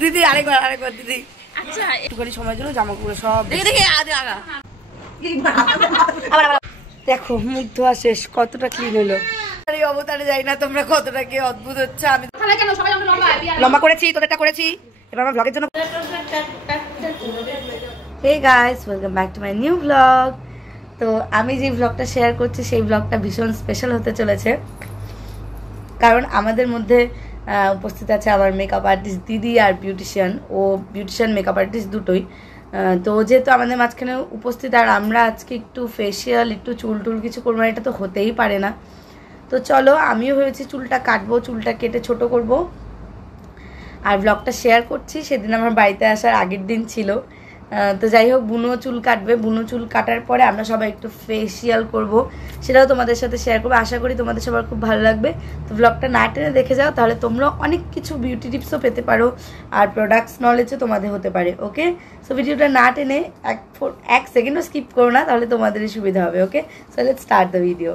দিদি আরেকবার দিদি। আচ্ছা একটুখানি সময়ের জন্য জামাগুলো সব দেখে আগা দেখো মুখ ধোয়া শেষ, কতটা ক্লিন হলো। এই অবতারে যাই না তোমরা কতটা কি অদ্ভুত হচ্ছে। আমি লম্বা করেছি, তোদেরটা করেছি, এবার আমার ব্লগের জন্য। Hey guys, welcome back to my new blog. তো আমি যে ব্লগটা শেয়ার করছি সেই ব্লগটা ভীষণ স্পেশাল হতে চলেছে, কারণ আমাদের মধ্যে উপস্থিত আছে আমার মেকআপ আর্টিস্ট দিদি আর বিউটিশিয়ান। ও বিউটিশিয়ান মেকআপ আর্টিস্ট দুটোই। তো যেহেতু আমাদের মাঝখানে উপস্থিত আর আমরা আজকে একটু ফেসিয়াল একটু চুল টুল কিছু করবো, এটা তো হতেই পারে না। তো চলো, আমিও ভেবেছি চুলটা কাটবো, চুলটা কেটে ছোট করব আর ব্লগটা শেয়ার করছি। সেদিন আমার বাড়িতে আসার আগের দিন ছিল। তো যাই হোক, বুনো চুল কাটবে, বুনো চুল কাটার পরে আমরা সবাই একটু ফেসিয়াল করব, সেটাও তোমাদের সাথে শেয়ার করবো। আশা করি তোমাদের সবার খুব ভালো লাগবে। তো ব্লগটা না টেনে দেখে যাও, তাহলে তোমরা অনেক কিছু বিউটি টিপসও পেতে পারো আর প্রোডাক্টস নলেজও তোমাদের হতে পারে। ওকে, সো ভিডিওটা না টেনে এক সেকেন্ডও স্কিপ করো না, তাহলে তোমাদেরই সুবিধা হবে। Okay, so let's start the video.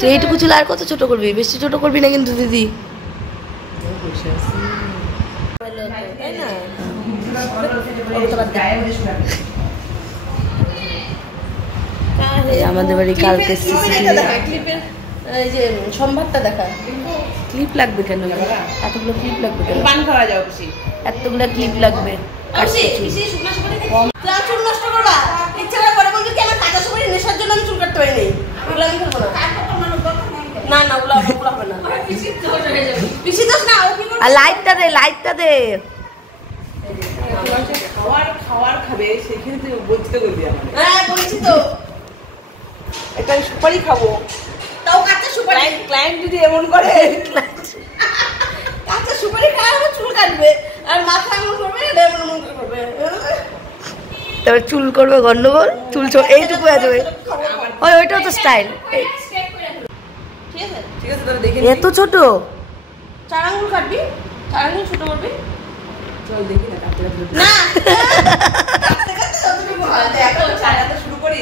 তো এইটুকু চুল আর কত ছোট করবি? বেশি ছোট করবি না কিন্তু দিদি। আমাদের বাড়ি কালকে সম্ভারটা দেখা ক্লিপ লাগবে কেন? এতগুলো ক্লিপ লাগবে কেন? পান খাওয়া যাও, এতগুলো ক্লিপ লাগবে। লাইটটা দে, লাইটটা দে। খাওয়ার খাবে সেখানে তুই বলতে বলবি। হ্যাঁ বলছি তো, একটা সুপারি খাবো, তাও কাঁচা সুপারি। ক্লায়েন্ট যদি এমন করে কাঁচা সুপারি খাওয়া হবে, চুল কাটবে আর মাথা এমন করবে, এমন করবে, তারপর চুল করবে গন্ডগোল। চুল এইটুকু আছে, ওইটাও তো স্টাইল। ঠিক আছে ঠিক আছে, তাহলে দেখে এত ছোট 4 আঙ্গুল কাটবি, 4 আঙ্গুল ছোট করবি। চল দেখি না কাটতে না শুরু করি।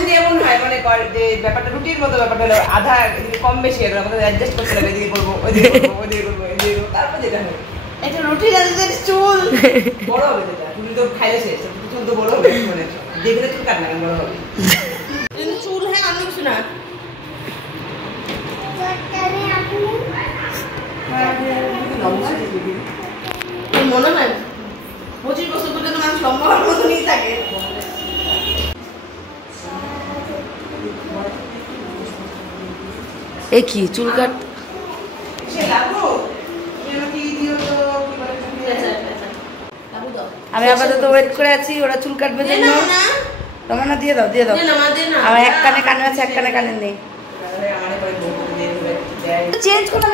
যদি এমন হয় মানে যে ব্যাপারটা রুটির মতো, ব্যাপারটা হলো আধা কম বেশি আমাদের অ্যাডজাস্ট করতে হবে। এদিকে করবো, ওইদিকে করবো, ওইদিকে করবো, এদিকে করবো, তারপর যেটা হবে একটা রুটিন আছে। যে চুল বড় হবে, যেটা তুমি তো খাইলে শেষ, চুল তো বড় হবে, মানে দেখলে চুল কাট না বড় হবে চুল। হ্যাঁ অন্য কিছু না। মনে হয় 25 বছর পর্যন্ত মানুষ লম্বা হওয়ার মতনই থাকে। এ কি চুল কাট? আমি আপাতত ওয়েট করে আছি, ওরা চুল কাটবে জন্য। তোমার না দিয়ে দাও, দিয়ে দাও। আমার এক কানে কানে আছে, এক কানে কানে নেই। চেঞ্জ করো,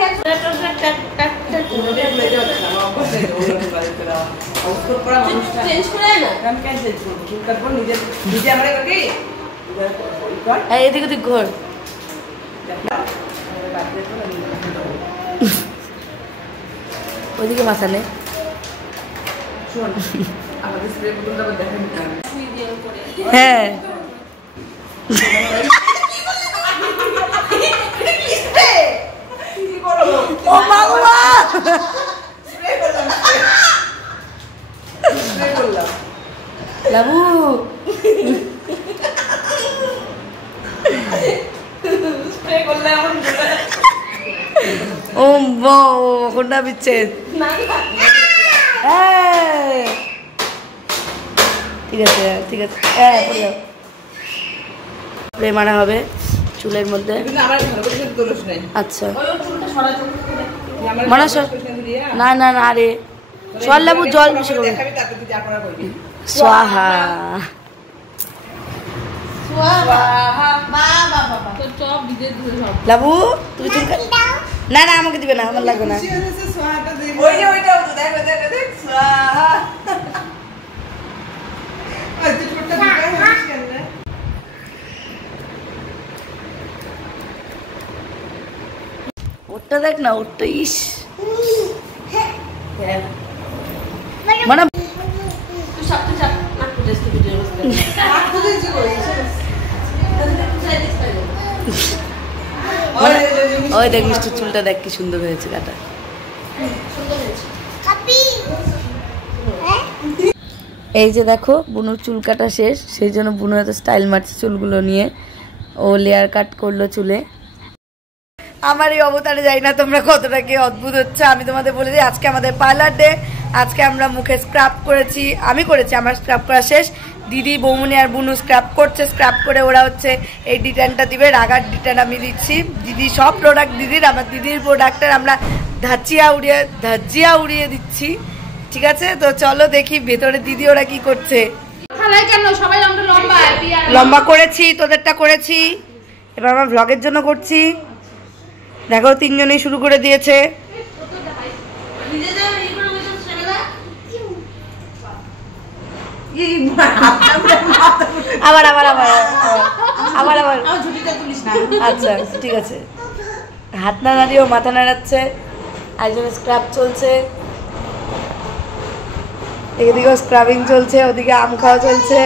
চেঞ্জ করে না আমি কেন চেঞ্জ করব? চুল কাটবো নিজে নিজে। আমরা কি এদিক ওদিক ঘর ওইদিকে মাথা নেই। হ্যাঁ ও বাবা, লাবু ও হোন্ডা বিচ্ছেদ। ঠিক আছে ঠিক আছে, স্প্রে মারা হবে চুলের মধ্যে। আচ্ছা মারা না না না, আরে চল লাবু, জল মিশে করবে। स्वाहा লাবু তুমি চুল না না আমাকে দিবে না, আমার লাগবে না। ওটা দেখ না, ওটা ইস মানে ওই দেখ মিষ্টি চুলটা দেখ কি সুন্দর হয়েছে কাটা। এই যে দেখো বুনুর চুল কাটা শেষ, সেই জন্য বুনু এত স্টাইল মারছে চুলগুলো নিয়ে। ও লেয়ার কাট করলো চুলে। আমার এই অবতারে যাই না তোমরা কতটা কি অদ্ভুত হচ্ছে। আমি তোমাদের বলে দিই, আজকে আমাদের পার্লার ডে। আজকে আমরা মুখে স্ক্রাব করেছি, আমি করেছি, আমার স্ক্রাব করা শেষ। দিদি, বৌমনি আর বুনু স্ক্রাব করছে। স্ক্রাব করে ওরা হচ্ছে এই ডিটানটা দিবে, রাগার ডিটান আমি দিচ্ছি। দিদি সব প্রোডাক্ট দিদির, আমার দিদির প্রোডাক্টের আমরা ধাজিয়া উড়িয়ে দিচ্ছি। ঠিক আছে, তো চলো দেখি ভেতরে দিদি ওরা কি করছে। লম্বা করেছি, তোদেরটা করেছি, এবার আমার ভ্লগের জন্য করছি। দেখো তিনজনেই শুরু করে দিয়েছে। আবার আবার আবার আবার আবার আচ্ছা ঠিক আছে। হাত না নাড়িয়েও মাথা নাড়াচ্ছে। একজনের স্ক্রাব চলছে, এদিকেও স্ক্রাবিং চলছে, ওদিকে আম খাওয়া চলছে।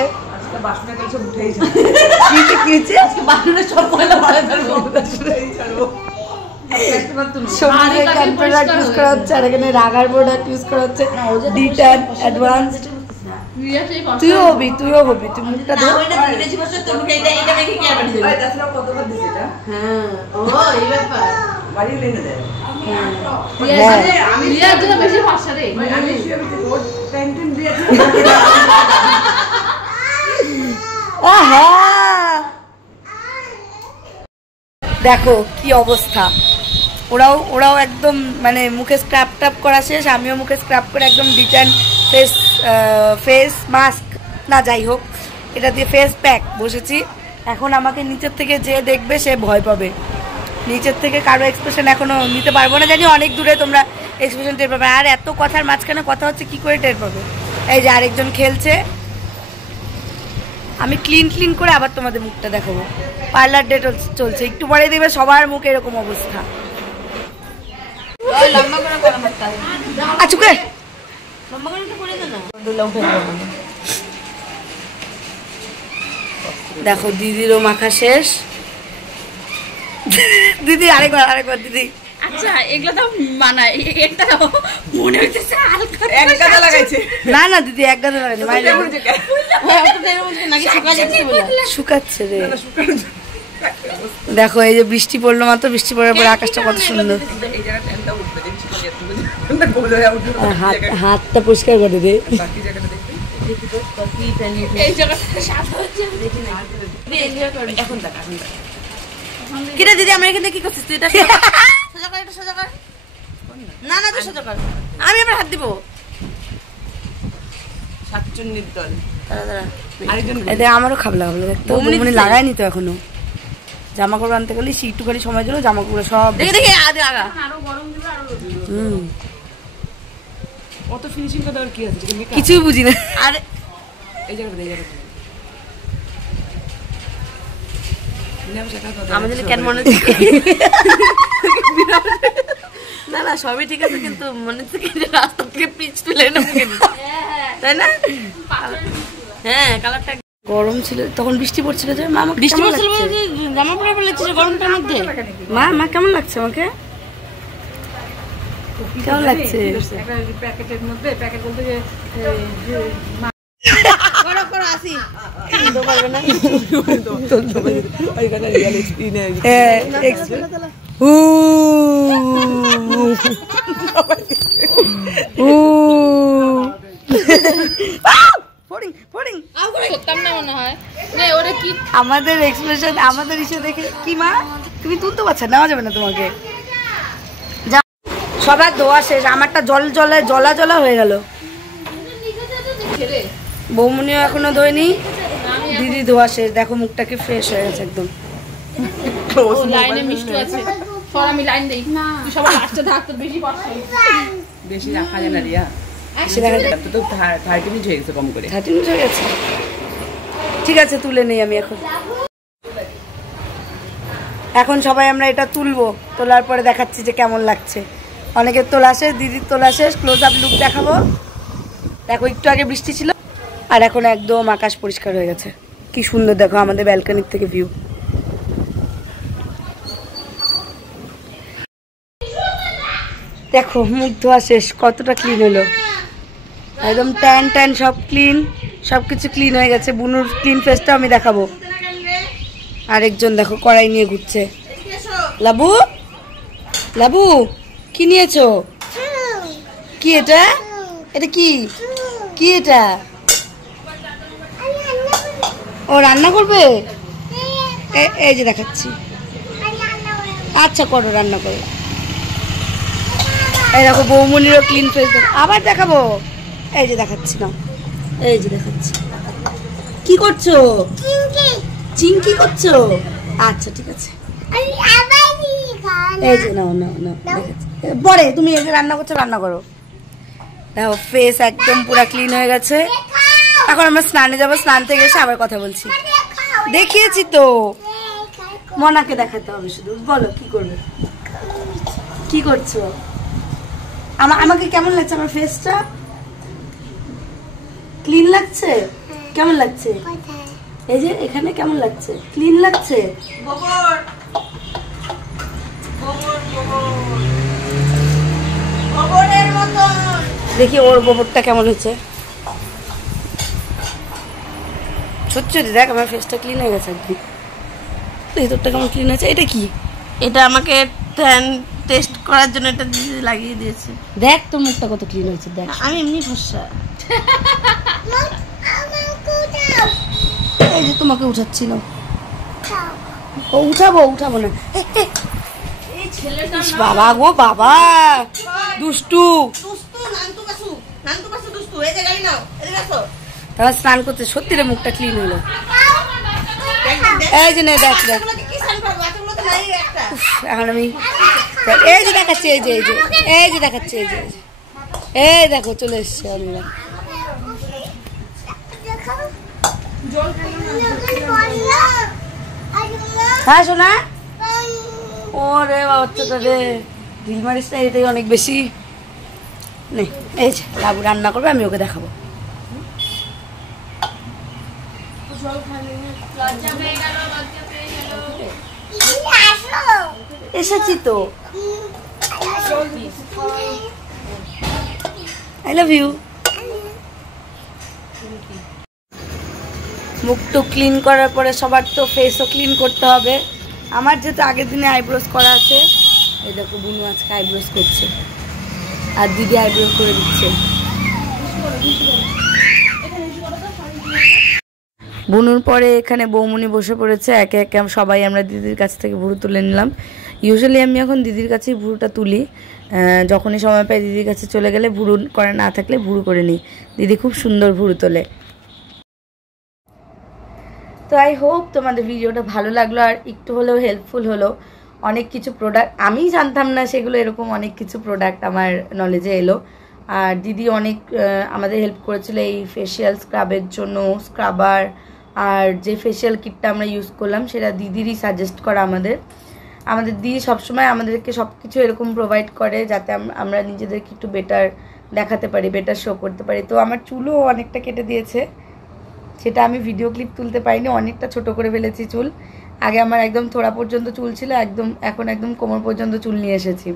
রাগার প্রোডাক্ট ইউজ করা হচ্ছে, ডিটান অ্যাডভান্সড। তুইও হবি, তুই মুখটা ধর। দেখো কি অবস্থা। ওরাও একদম মানে মুখে স্ক্রাব টাপ করা শেষ, আমিও মুখে স্ক্রাব করে একদম ডিটান ফেস মাস্ক না যাই হোক এটা দিয়ে ফেস প্যাক বসেছি। এখন আমাকে নিচের থেকে যে দেখবে সে ভয় পাবে। নিচের থেকে কারো এক্সপ্রেশন এখনো নিতে পারবো না, জানি অনেক দূরে তোমরা এক্সপ্রেশন টের পাবে। আর এত কথার মাঝখানে কথা হচ্ছে, কি করে টের পাবে? এই যে আরেকজন খেলছে। আমি ক্লিন করে আবার তোমাদের মুখটা দেখাবো। পার্লার ডে চলছে, একটু পরে দেখবে সবার মুখে এরকম অবস্থা। দেখো দিদিরও মাখা শেষ। দিদি আরেকবার দিদি। আচ্ছা এগুলো তো মানায়, এটা মনে হইতেছে এক গাদা লাগাইছে। না না দিদি এক গাদা লাগাইছে, শুকাচ্ছে রে। দেখো এই যে বৃষ্টি পড়লো মাত্র, বৃষ্টি পড়ার পরে আকাশটা কত সুন্দর। হাতটা পরিষ্কার করে দে। কিরে দিদি আমার এখানে কি করছিস তুই? এটা সোজা কর, এটা সোজা কর। না না তুই সোজা কর, আমি আবার হাত দিব। সাতচন্নির দল এদের আমারও খাবলা দেখতো, মনে লাগায়নি তো এখনো। জামা কাপড় আনতে গেলে একটুখানি সময় দিল, জামা কাপড় সব দেখে দেখে আগা। অত ফিনিশিং টা দেওয়ার কি আছে? কিছুই বুঝি না। আর এই জায়গাটা আমাদের কেন মনে হচ্ছে না না সবই ঠিক আছে, কিন্তু মনে হচ্ছে রাস্তা থেকে পিচ তুলে তাই না? হ্যাঁ কালারটা গরম ছিল তখন, বৃষ্টি পড়ছিল যে মামা, বৃষ্টি পড়ছিল জামা পরে ফেলেছিল গরমটার মধ্যে। মা কেমন লাগছে আমাকে? কেমন লাগছে? প্যাকেটের মধ্যে প্যাকেট বলতে আমাদের এক্সপ্রেশন, আমাদের ইসে দেখে কি মা তুমি তুলতে পারছো? নেওয়া যাবে না তোমাকে। সবার ধোয়া শেষ, আমারটা জলা হয়ে গেল। বৌমনিও এখনো ধোয়নি, দিদি ধোয়া শেষ। দেখো মুখটা কি ফ্রেশ হয়ে গেছে একদম। লাইনে মিষ্টি আছে, সর আমি লাইন দেই না, তুই সবার লাস্টে থাক, তোর বেশি কষ্ট বেশি রাখা যায় না রিয়া। তো 30 মিনিট হয়ে গেছে, কম করে 30 মিনিট হয়ে গেছে। ঠিক আছে তুলে নেই আমি এখন সবাই আমরা এটা তুলবো, তোলার পরে দেখাচ্ছি যে কেমন লাগছে। অনেকের তোলা শেষ, দিদির তোলা শেষ। ক্লোজ আপ লুক দেখাবো। দেখো একটু আগে বৃষ্টি ছিল আর এখন একদম আকাশ পরিষ্কার হয়ে গেছে। কি সুন্দর দেখো আমাদের ব্যালকনির থেকে ভিউ। দেখো মুখ ধোয়া শেষ, কতটা ক্লিন হলো, একদম ট্যান ট্যান সব ক্লিন, সব কিছু ক্লিন হয়ে গেছে। বুনুর ক্লিন ফেসটা আমি দেখাবো। আরেকজন দেখো কড়াই নিয়ে ঘুরছে। লাবু লাবু কি নিয়েছো? কি এটা? এটা কি কি এটা? ও রান্না করবে? এই যে দেখাচ্ছি। আচ্ছা করো, রান্না করো। এই দেখো বৌমনিরও ক্লিন ফেস, আবার দেখাবো। এই যে দেখাচ্ছি না, এই যে দেখাচ্ছি। কি করছো? চিংকি করছো? আচ্ছা ঠিক আছে, এই যে নাও নাও নাও দেখাচ্ছি। পরে তুমি এই যে রান্না করছো, রান্না করো। দেখো ফেস একদম পুরো ক্লিন হয়ে গেছে। এখন আমরা স্নানে যাবো, স্নান থেকে এসে আবার কথা বলছি। দেখিয়েছি তো, মনাকে দেখাতে হবে শুধু। বলো কি করবে, কি করছো? আমাকে কেমন লাগছে? আমার ফেসটা ক্লিন লাগছে? কেমন লাগছে? এই যে এখানে কেমন লাগছে? ক্লিন লাগছে? দেখি ওর গোবরটা কেমন হয়েছে। সত্যি দেখ আমার ফেসটা ক্লিন হয়ে গেছে একদম। ভেতরটা কেমন ক্লিন হয়েছে। এটা কি? এটা আমাকে টেস্ট করার জন্য এটা লাগিয়ে দিয়েছে। দেখ তোর মুখটা কত ক্লিন হয়েছে, দেখ। আমি এমনি ফর্সা। এই যে তোমাকে উঠাচ্ছিল। ও উঠাবো না। বাবা গো বাবা, দুষ্টু। তাহলে স্নান করতে সত্যি রে মুখটা ক্লিন হলো। এই যে দেখ দেখ, এখন আমি এই যে দেখাচ্ছি, এই যে এই যে দেখাচ্ছি, এই যে এই দেখো চলে এসছে। আমি হ্যাঁ শোনা, ওরে বাচ্চাটা রে, ঢিল মারিস না, এটাই অনেক বেশি। নে এই যে বাবু রান্না করবে, আমি ওকে দেখাবো। এসেছি তো, আই লাভ ইউ। মুখটু ক্লিন করার পরে সবার তো ফেসও ক্লিন করতে হবে। আমার যেহেতু আগের দিনে আইব্রোজ করা আছে, এই দেখো বুনু আজকে আইব্রোজ করছে আর দিদি আইব্রোজ করে দিচ্ছে। বুনুর পরে এখানে বৌমনি বসে পড়েছে। একে একে সবাই আমরা দিদির কাছ থেকে ভুরু তুলে নিলাম। ইউজুয়ালি আমি এখন দিদির কাছেই ভুরুটা তুলি, যখনই সময় পাই দিদির কাছে চলে গেলে, ভুরু করে না থাকলে ভুরু করে নিই। দিদি খুব সুন্দর ভুরু তোলে। তো আই হোপ তোমাদের ভিডিওটা ভালো লাগলো আর একটু হলেও হেল্পফুল হলো। অনেক কিছু প্রোডাক্ট আমি জানতাম না, সেগুলো এরকম অনেক কিছু প্রোডাক্ট আমার নলেজে এলো। আর দিদি অনেক আমাদের হেল্প করেছিল এই ফেশিয়াল স্ক্রাবের জন্য, স্ক্রাবার আর যে ফেশিয়াল কিটটা আমরা ইউজ করলাম সেটা দিদিরই সাজেস্ট করা। আমাদের দিদি সবসময় আমাদেরকে সব কিছু এরকম প্রোভাইড করে যাতে আমরা নিজেদেরকে একটু বেটার দেখাতে পারি, বেটার শো করতে পারি। তো আমার চুলও অনেকটা কেটে দিয়েছে, সেটা আমি ভিডিও ক্লিপ তুলতে পারিনি, অনেকটা ছোট করে ফেলেছি চুল। আগে আমার একদম থোড়া পর্যন্ত চুল ছিল, এখন একদম কোমর পর্যন্ত চুল নিয়ে এসেছি।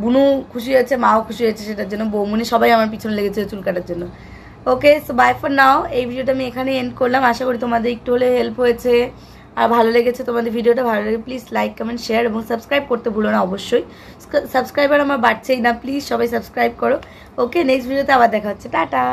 বুনু খুশি হয়েছে, মাও খুশি হয়েছে সেটার জন্য, বৌমনি সবাই আমার পিছনে লেগেছে চুল কাটার জন্য। ওকে, সো বাই ফর নাও। এই ভিডিওটা আমি এখানে এন্ড করলাম। আশা করি তোমাদের একটু হলে হেল্প হয়েছে আর ভালো লেগেছে। তোমাদের ভিডিওটা ভালো লাগে প্লিজ লাইক, কমেন্ট, শেয়ার এবং সাবস্ক্রাইব করতে ভুলো না। অবশ্যই সাবস্ক্রাইবার আমার বাড়ছেই না, প্লিজ সবাই সাবস্ক্রাইব করো। ওকে, নেক্সট ভিডিওতে আবার দেখা হচ্ছে। টাটা।